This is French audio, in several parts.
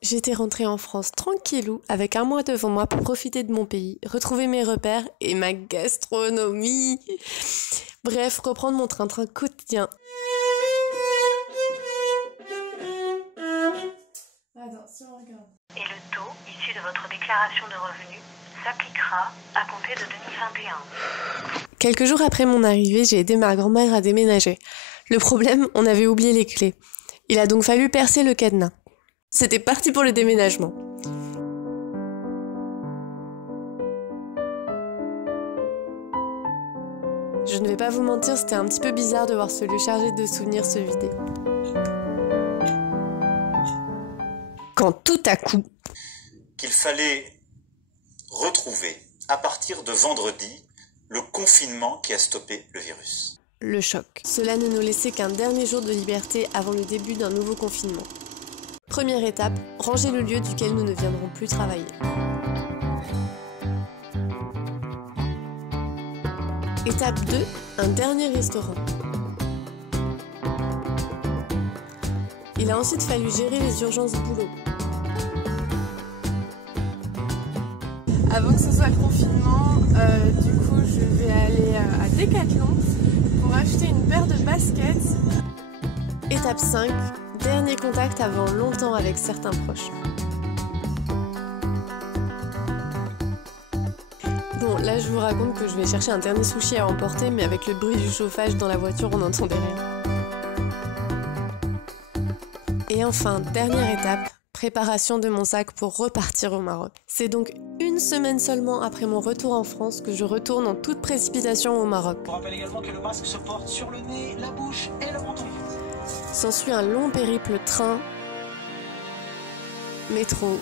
J'étais rentrée en France tranquillou, avec un mois devant moi pour profiter de mon pays, retrouver mes repères et ma gastronomie. Bref, reprendre mon train-train quotidien. Attends, si on regarde. Et le taux issu de votre déclaration de revenus s'appliquera à compter de 2021. Quelques jours après mon arrivée, j'ai aidé ma grand-mère à déménager. Le problème, on avait oublié les clés. Il a donc fallu percer le cadenas. C'était parti pour le déménagement. Je ne vais pas vous mentir, c'était un petit peu bizarre de voir ce lieu chargé de souvenirs se vider. Quand tout à coup... qu'il fallait retrouver, à partir de vendredi, le confinement qui a stoppé le virus. Le choc. Cela ne nous laissait qu'un dernier jour de liberté avant le début d'un nouveau confinement. Première étape, ranger le lieu duquel nous ne viendrons plus travailler. Étape 2, un dernier restaurant. Il a ensuite fallu gérer les urgences boulot. Avant que ce soit le confinement, du coup je vais aller à Decathlon pour acheter une paire de baskets. Étape 5, dernier contact avant longtemps avec certains proches. Bon, là je vous raconte que je vais chercher un dernier sushi à emporter, mais avec le bruit du chauffage dans la voiture, on n'entendait rien. Et enfin, dernière étape, préparation de mon sac pour repartir au Maroc. C'est donc une semaine seulement après mon retour en France que je retourne en toute précipitation au Maroc. Je rappelle également que le masque se porte sur le nez, la bouche et le menton. S'ensuit un long périple train, métro,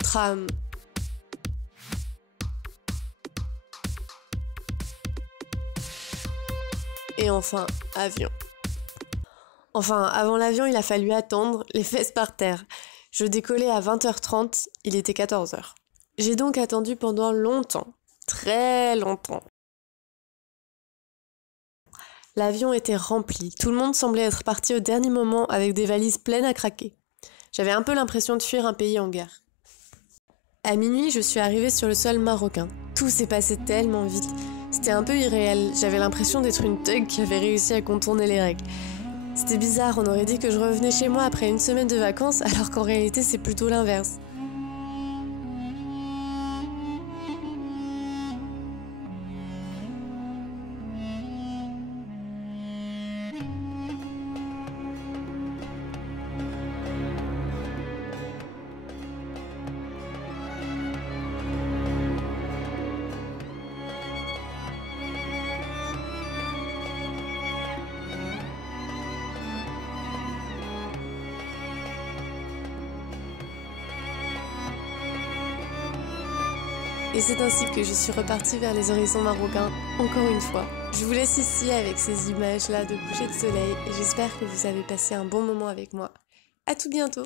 tram, et enfin avion. Enfin, avant l'avion, il a fallu attendre, les fesses par terre. Je décollais à 20h30, il était 14h. J'ai donc attendu pendant longtemps, très longtemps. L'avion était rempli, tout le monde semblait être parti au dernier moment avec des valises pleines à craquer. J'avais un peu l'impression de fuir un pays en guerre. À minuit, je suis arrivée sur le sol marocain. Tout s'est passé tellement vite. C'était un peu irréel, j'avais l'impression d'être une thug qui avait réussi à contourner les règles. C'était bizarre, on aurait dit que je revenais chez moi après une semaine de vacances, alors qu'en réalité c'est plutôt l'inverse. Et c'est ainsi que je suis repartie vers les horizons marocains, encore une fois. Je vous laisse ici avec ces images-là de coucher de soleil et j'espère que vous avez passé un bon moment avec moi. À tout bientôt!